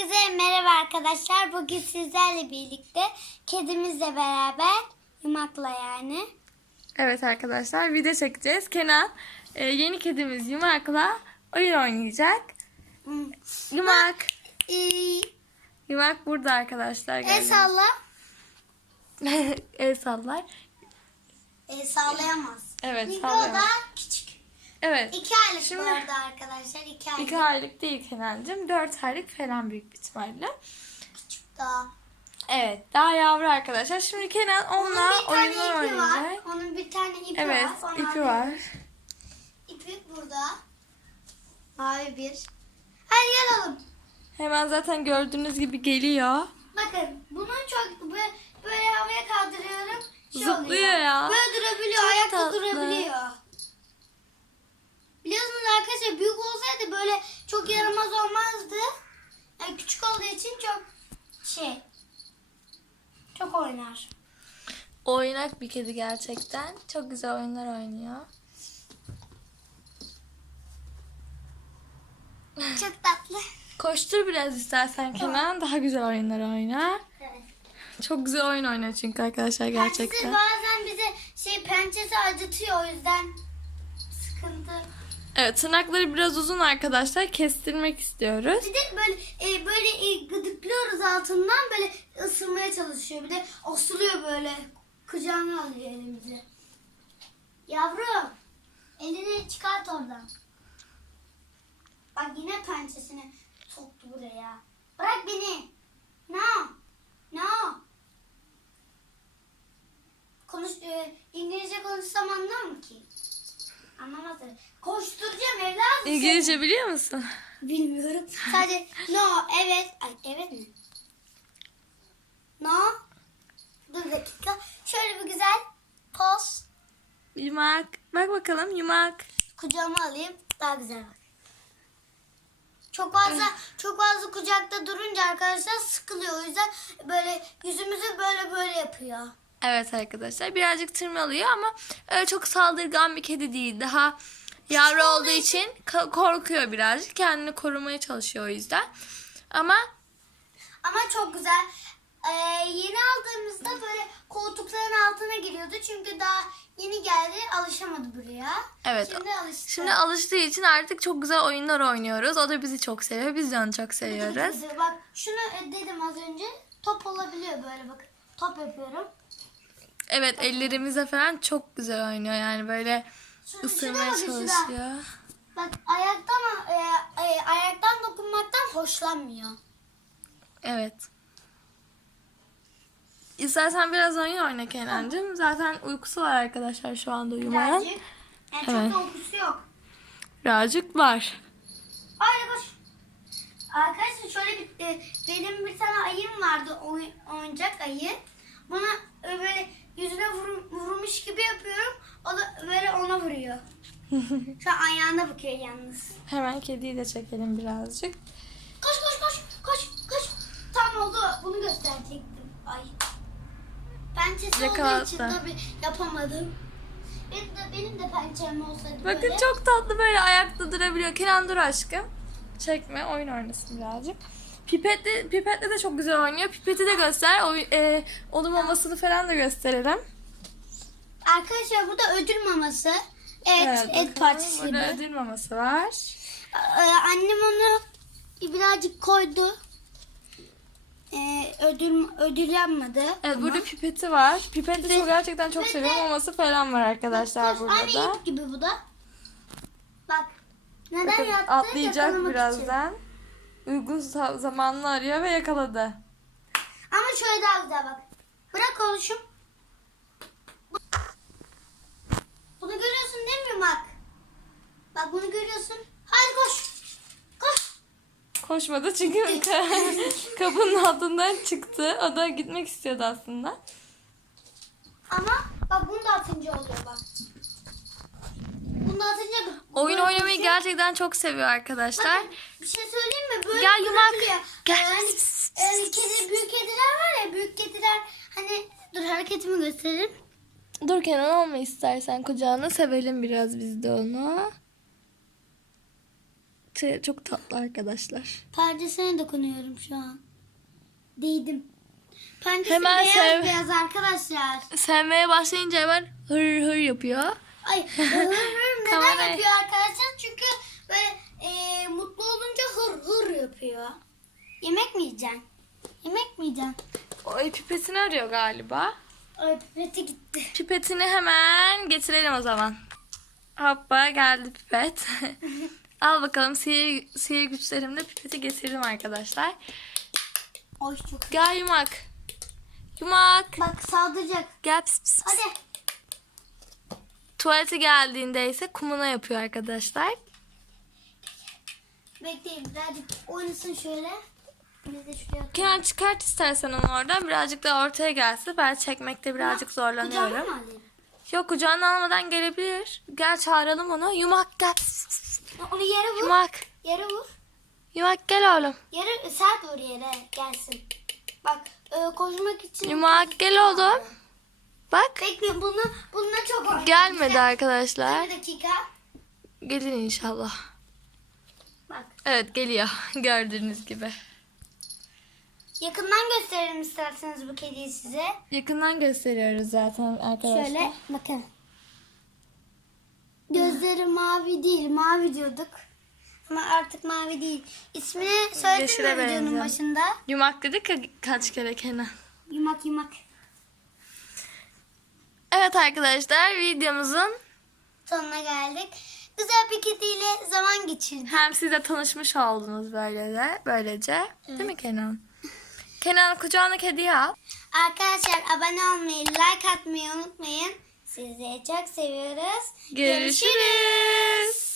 Herkese merhaba arkadaşlar. Bugün sizlerle birlikte kedimizle beraber yumakla yani. Evet arkadaşlar video çekeceğiz. Kenan e, yeni kedimiz Yumak'la oyun oynayacak. Hmm. Yumak. Ee, Yumak burada arkadaşlar. el salla. El sallar. El sallayamaz. Evet, sallayamaz. küçük. Evet. İki aylık Şimdi- bu arada arkadaşlar. İki aylık. İki aylık değil Kenancığım. Dört aylık falan büyük bir ihtimalle. küçük daha. Evet. Daha yavru arkadaşlar. Şimdi Kenan Onun onunla oyunlar ipi var. oynayacak. Onun bir tane ipi Evet. var. Onu ipi var. İpi burada. Mavi bir. Hadi gel oğlum. Hemen zaten gördüğünüz gibi geliyor. Bakın bunun çok böyle, böyle havaya kaldırıyorum. Şey Zıplıyor oluyor. ya. Böyle durabiliyor. Çok ayakta tatlı. durabiliyor. Biliyorsunuz arkadaşlar büyük olsaydı böyle çok yaramaz olmazdı. Yani küçük olduğu için çok şey çok oynar. Oynak bir kedi gerçekten. Çok güzel oyunlar oynuyor. Çok tatlı. Koştur biraz istersen Kenan. Daha güzel oyunlar oyna. Evet. Çok güzel oyun oynuyor çünkü arkadaşlar Pençesi gerçekten. bazen bize şey pençesi acıtıyor o yüzden sıkıntı. Evet tırnakları biraz uzun arkadaşlar. Kestirmek istiyoruz. Bir de böyle e, böyle e, gıdıklıyoruz altından böyle ısırmaya çalışıyor. Bir de osuruyor böyle kucağına alıyor elimizi. Yavrum elini çıkart oradan. Bak yine pençesini İngilizce biliyor musun? Bilmiyorum. Sadece no, evet. Ay evet mi? No. Dur bir dakika. Şöyle bir güzel poz. Yumak. Bak bakalım yumak. Kucağıma alayım. Daha güzel bak. Çok fazla çok fazla kucakta durunca arkadaşlar sıkılıyor. O yüzden böyle yüzümüzü böyle böyle yapıyor. Evet arkadaşlar birazcık tırmalıyor ama öyle çok saldırgan bir kedi değil. Daha yavru olduğu için korkuyor birazcık. Kendini korumaya çalışıyor o yüzden. Ama Ama çok güzel. Ee, yeni aldığımızda böyle koltukların altına giriyordu. Çünkü daha yeni geldi. Alışamadı buraya. Evet. Şimdi alıştı. şimdi alıştığı için artık çok güzel oyunlar oynuyoruz. O da bizi çok seviyor. Biz de onu çok seviyoruz. Bak şunu dedim az önce. Top olabiliyor böyle bak. Top yapıyorum. Evet ellerimize falan çok güzel oynuyor. Yani böyle ısırmaya çalışıyor. Bak ayaktan e, e, ayaktan dokunmaktan hoşlanmıyor. Evet. İstersen biraz oyun oyna Kenancığım. Zaten uykusu var arkadaşlar şu anda uyumayan. Birazcık. Yani Evet. çok da uykusu yok. Birazcık var. Haydi koş. Arkadaşlar şöyle bir e, benim bir tane ayım vardı oy- oyuncak ayı. Bana e, böyle yüzüne vur, vurmuş gibi yapıyorum. O da böyle ona vuruyor. Şu an ayağına bakıyor yalnız. Hemen kediyi de çekelim birazcık. Koş koş koş koş koş. Tam oldu. Bunu gösterecektim. Ay. Pençesi olduğu için tabii yapamadım. Benim de, benim de pençem olsaydı Bakın böyle. çok tatlı böyle ayakta durabiliyor. Kenan dur aşkım. Çekme oyun oynasın birazcık. Pipetle, pipetle de çok güzel oynuyor. Pipeti de göster. O, e, onun mamasını falan da gösterelim. Arkadaşlar burada ödül maması. Evet, et bakalım. parçası gibi. Burada ödül maması var. Ee, annem onu birazcık koydu. Ee, ödül ödül yapmadı. Evet ama. burada pipeti var. Pipeti de çok gerçekten çok seviyorum. Maması falan var arkadaşlar Bak, burada Aynı da. ip gibi bu da. Bak. Neden Bakın yaptı? atlayacak Yakalamak için. birazdan. Uygun za- zamanını arıyor ve yakaladı. Ama şöyle daha güzel bak. Bırak oluşum. Bunu görüyorsun değil mi bak? Bak bunu görüyorsun. Hadi koş. Koş. Koşmadı çünkü kapının altından çıktı. O da gitmek istiyordu aslında. Ama bak bunu da atınca oluyor bak. Bunu da atınca Oyun böyle oynamayı koşuyor. gerçekten çok seviyor arkadaşlar. Bakın, bir şey söyleyeyim mi? Böyle Gel yumak. bırakıyor. Gel. Yani, e, kedi, büyük kediler var ya büyük kediler hani dur hareketimi göstereyim. Dur Kenan alma istersen kucağına sevelim biraz biz de onu. Te- çok tatlı arkadaşlar. Perdesine dokunuyorum şu an. Değdim. Pendesi Hemen beyaz sev. beyaz arkadaşlar. Sevmeye başlayınca hemen hır hır yapıyor. Ay hır hır neden Kamerayı- yapıyor arkadaşlar? Çünkü böyle e, mutlu olunca hır hır yapıyor. Yemek mi yiyeceksin? Yemek mi yiyeceksin? O pipetini arıyor galiba. Ay pipeti gitti. Pipetini hemen getirelim o zaman. Hoppa geldi pipet. Al bakalım sihir, sihir güçlerimle pipeti getirdim arkadaşlar. Oy çok. Gel yumak. Yumak. Bak saldıracak. Gel pis pis. Hadi. Tuvalete geldiğinde ise kumuna yapıyor arkadaşlar. Bekleyin birazcık oynasın şöyle. Kenan çıkart istersen onu oradan. Birazcık da ortaya gelse. Ben çekmekte birazcık Kucağıma zorlanıyorum. Yok kucağına almadan gelebilir. Gel çağıralım onu. Yumak gel. Onu yere vur. Yumak. Yere vur. Yumak gel oğlum. Yere sert vur yere gelsin. Bak e, koşmak için. Yumak gel oğlum. Bak. Bekle bunu bununla çok oynadım. Gelmedi arkadaşlar. Bir dakika. Gelin inşallah. Bak. Evet geliyor. Gördüğünüz gibi. Yakından gösterelim isterseniz bu kediyi size. Yakından gösteriyoruz zaten arkadaşlar. Şöyle bakın. Gözleri mavi değil, mavi diyorduk. Ama artık mavi değil. İsmini söyledim Yeşile mi videonun benziyor. başında? Yumak dedik ya kaç kere Kenan. Yumak yumak. Evet arkadaşlar videomuzun Sonuna geldik. Güzel bir kediyle zaman geçirdik. hem siz de tanışmış oldunuz böyle de, böylece. Değil mi Kenan? Kenan kucağına kediyi al. Arkadaşlar abone olmayı, like atmayı unutmayın. Sizi çok seviyoruz. Görüşürüz.